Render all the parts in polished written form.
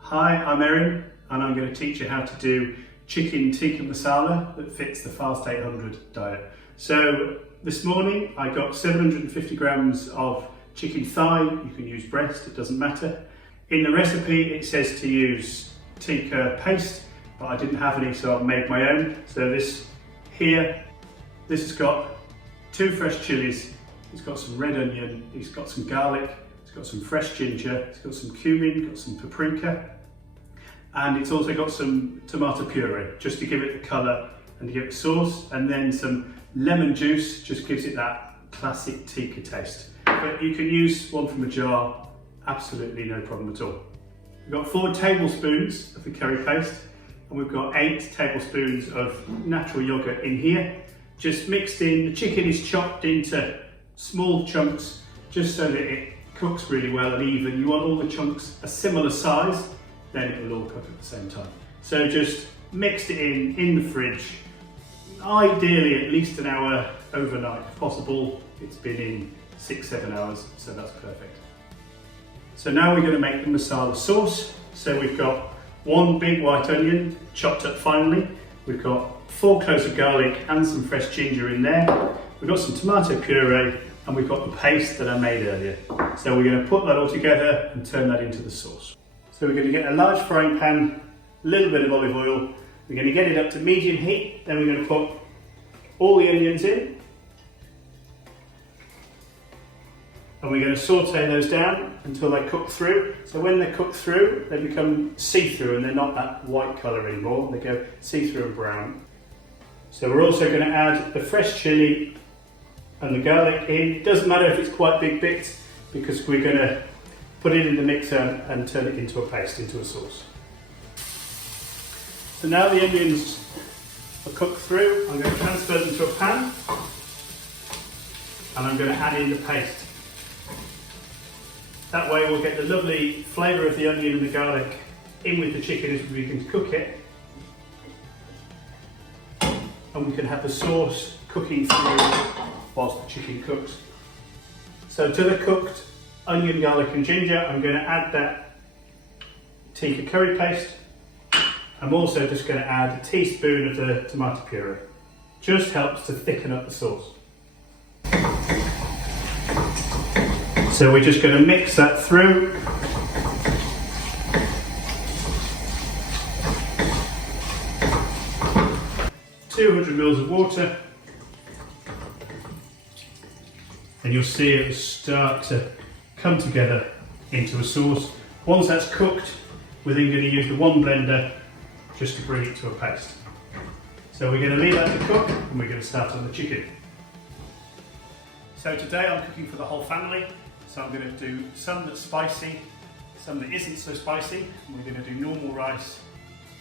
Hi, I'm Erin and I'm going to teach you how to do Chicken Tikka Masala that fits the Fast 800 diet. So this morning I got 750 grams of chicken thigh. You can use breast, it doesn't matter. In the recipe it says to use tikka paste, but I didn't have any, so I made my own. So this has got 2 fresh chilies, it's got some red onion, it's got some garlic, it's got some fresh ginger, it's got some cumin, got some paprika, and it's also got some tomato puree just to give it the colour and to give it sauce, and then some lemon juice just gives it that classic tikka taste. But you can use one from a jar, absolutely no problem at all. We've got 4 tablespoons of the curry paste and we've got 8 tablespoons of natural yogurt in here, just mixed in. The chicken is chopped into small chunks just so that it cooks really well and even. You want all the chunks a similar size, then it will all cook at the same time. So just mixed it in the fridge, ideally at least an hour overnight. If possible, it's been in 6-7 hours, so that's perfect. So now we're going to make the masala sauce. So we've got 1 big white onion chopped up finely. We've got 4 cloves of garlic and some fresh ginger in there. We've got some tomato puree and we've got the paste that I made earlier. So we're going to put that all together and turn that into the sauce. So we're going to get a large frying pan, a little bit of olive oil. We're going to get it up to medium heat. Then we're going to put all the onions in. And we're going to saute those down until they cook through. So when they cook through, they become see-through and they're not that white colour anymore. They go see-through and brown. So we're also going to add the fresh chilli and the garlic in. It doesn't matter if it's quite big bits because we're going to put it in the mixer and turn it into a paste, into a sauce. So now the onions are cooked through, I'm going to transfer them to a pan and I'm going to add in the paste. That way we'll get the lovely flavour of the onion and the garlic in with the chicken as we begin to cook it. And we can have the sauce cooking through whilst the chicken cooks. So to the cooked onion, garlic and ginger, I'm going to add that tikka curry paste. I'm also just going to add a teaspoon of the tomato puree. Just helps to thicken up the sauce. So we're just going to mix that through. ,200 ml of water, and you'll see it will start to come together into a sauce. Once that's cooked, we're then going to use the 1 blender just to bring it to a paste. So we're going to leave that to cook and we're going to start on the chicken. So today I'm cooking for the whole family. So I'm going to do some that's spicy, some that isn't so spicy. And we're going to do normal rice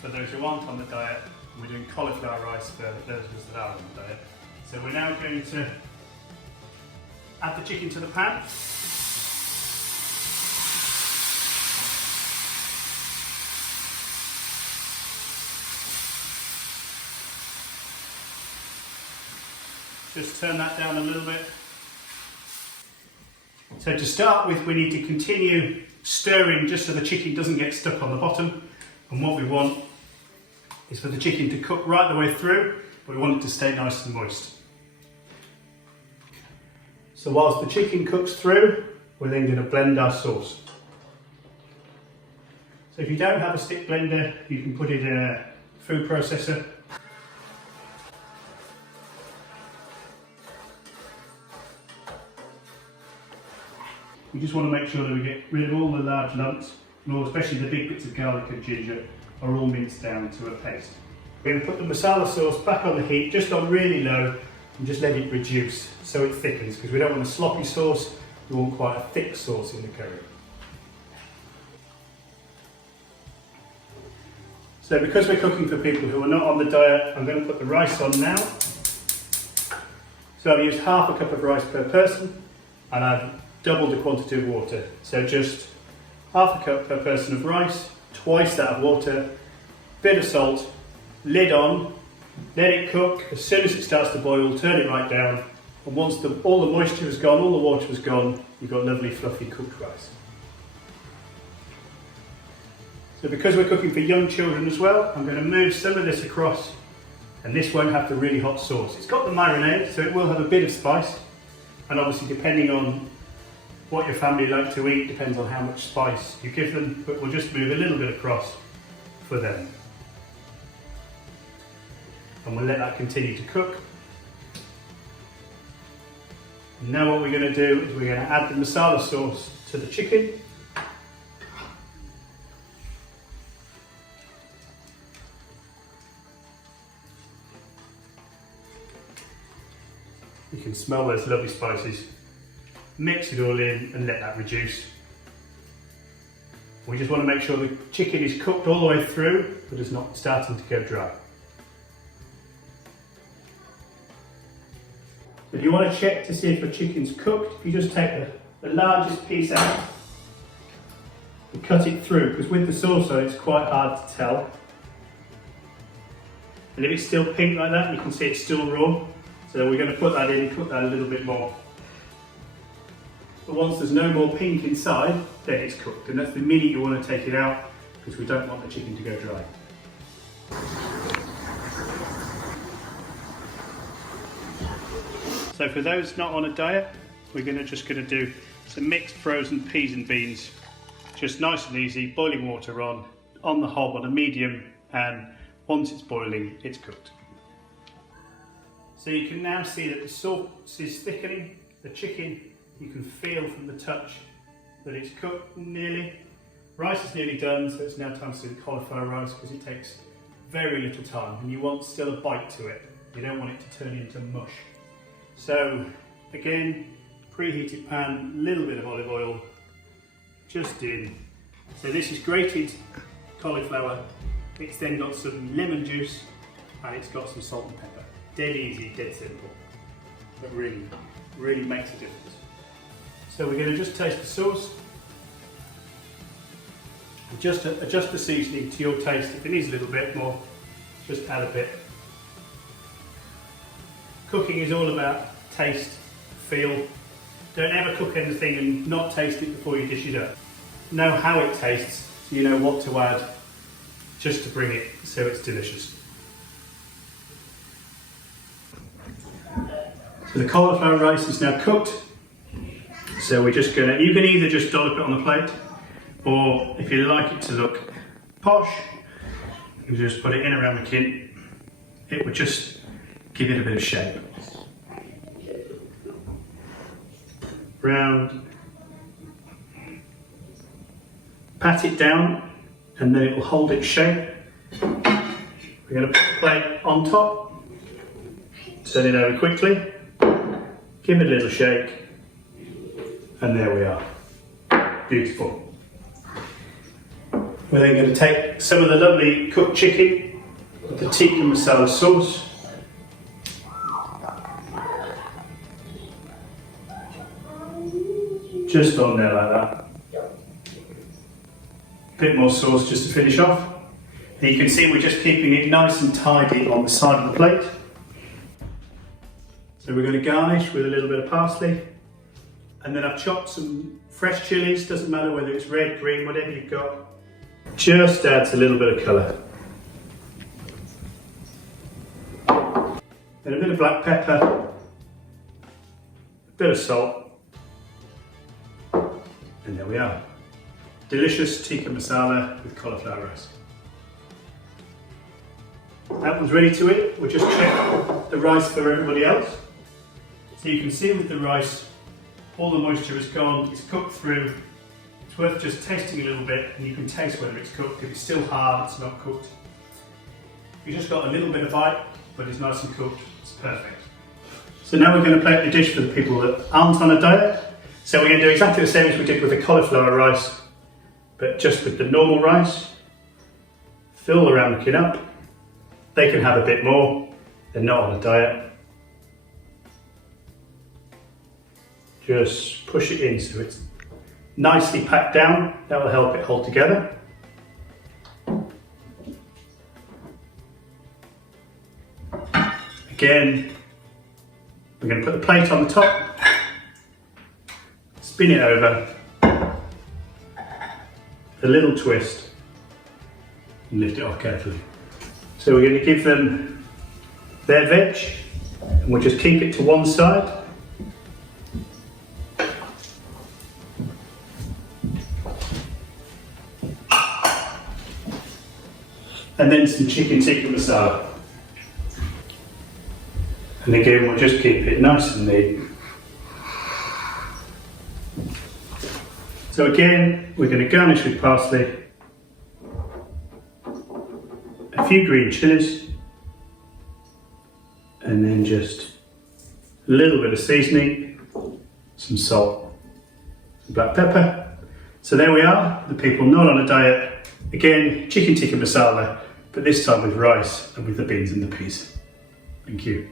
for those who aren't on the diet. And we're doing cauliflower rice for those of us that are on the diet. So we're now going to add the chicken to the pan. Just turn that down a little bit. So to start with, we need to continue stirring just so the chicken doesn't get stuck on the bottom. And what we want is for the chicken to cook right the way through, but we want it to stay nice and moist. So whilst the chicken cooks through, we're then going to blend our sauce. So if you don't have a stick blender, you can put it in a food processor. We just want to make sure that we get rid of all the large lumps, and all, especially the big bits of garlic and ginger, are all minced down to a paste. We're going to put the masala sauce back on the heat, just on really low, and just let it reduce so it thickens, because we don't want a sloppy sauce, we want quite a thick sauce in the curry. So because we're cooking for people who are not on the diet, I'm going to put the rice on now. So I've used half a cup of rice per person, and I've double the quantity of water. So just half a cup per person of rice, twice that of water, bit of salt, lid on, let it cook. As soon as it starts to boil, turn it right down, and once all the moisture is gone, all the water is gone, you've got lovely fluffy cooked rice. So because we're cooking for young children as well, I'm going to move some of this across, and this won't have the really hot sauce. It's got the marinade, so it will have a bit of spice, and obviously depending on what your family like to eat, depends on how much spice you give them, but we'll just move a little bit across for them. And we'll let that continue to cook. Now what we're going to do is we're going to add the masala sauce to the chicken. You can smell those lovely spices. Mix it all in and let that reduce. We just want to make sure the chicken is cooked all the way through, but it's not starting to go dry. If you want to check to see if your chicken's cooked, you just take the largest piece out and cut it through, because with the sauce on it's quite hard to tell. And if it's still pink like that, you can see it's still raw. So we're going to put that in and cook that a little bit more. But once there's no more pink inside, then it's cooked. And that's the minute you want to take it out, because we don't want the chicken to go dry. So for those not on a diet, we're just going to do some mixed frozen peas and beans. Just nice and easy, boiling water on the hob on a medium, and once it's boiling, it's cooked. So you can now see that the sauce is thickening. The chicken, you can feel from the touch that it's cooked nearly. Rice is nearly done, so it's now time to do the cauliflower rice, because it takes very little time and you want still a bite to it. You don't want it to turn into mush. So again, preheated pan, little bit of olive oil, just in. So this is grated cauliflower. It's then got some lemon juice and it's got some salt and pepper. Dead easy, dead simple, but really makes a difference. So we're going to just taste the sauce. Just adjust the seasoning to your taste. If it needs a little bit more, just add a bit. Cooking is all about taste, feel. Don't ever cook anything and not taste it before you dish it up. Know how it tastes, so you know what to add just to bring it so it's delicious. So the cauliflower rice is now cooked. So we're just gonna, you can either just dollop it on the plate, or if you like it to look posh, you just put it in around the kin. It would just give it a bit of shape. Round. Pat it down and then it will hold its shape. We're going to put the plate on top, turn it over quickly, give it a little shake, and there we are. Beautiful. We're then going to take some of the lovely cooked chicken with the tikka masala sauce. Just on there like that. Bit more sauce just to finish off. And you can see we're just keeping it nice and tidy on the side of the plate. So we're going to garnish with a little bit of parsley. And then I've chopped some fresh chilies, doesn't matter whether it's red, green, whatever you've got. Just adds a little bit of colour. Then a bit of black pepper, a bit of salt. And there we are. Delicious tikka masala with cauliflower rice. That one's ready to eat. We'll just check the rice for everybody else. So you can see with the rice, all the moisture is gone, it's cooked through. It's worth just tasting a little bit and you can taste whether it's cooked. If it's still hard, it's not cooked. You just got a little bit of bite, but it's nice and cooked, it's perfect. So now we're going to plate the dish for the people that aren't on a diet. So we're going to do exactly the same as we did with the cauliflower rice, but just with the normal rice. Fill the ramekin up. They can have a bit more, they're not on a diet. Just push it in so it's nicely packed down, that will help it hold together. Again, we're going to put the plate on the top. Spin it over, a little twist, and lift it off carefully. So we're going to give them their veg, and we'll just keep it to one side. And then some chicken tikka masala. And again, we'll just keep it nice and neat. So again, we're going to garnish with parsley, a few green chilies, and then just a little bit of seasoning, some salt, some black pepper. So there we are, the people not on a diet. Again, chicken tikka masala, but this time with rice and with the beans and the peas. Thank you.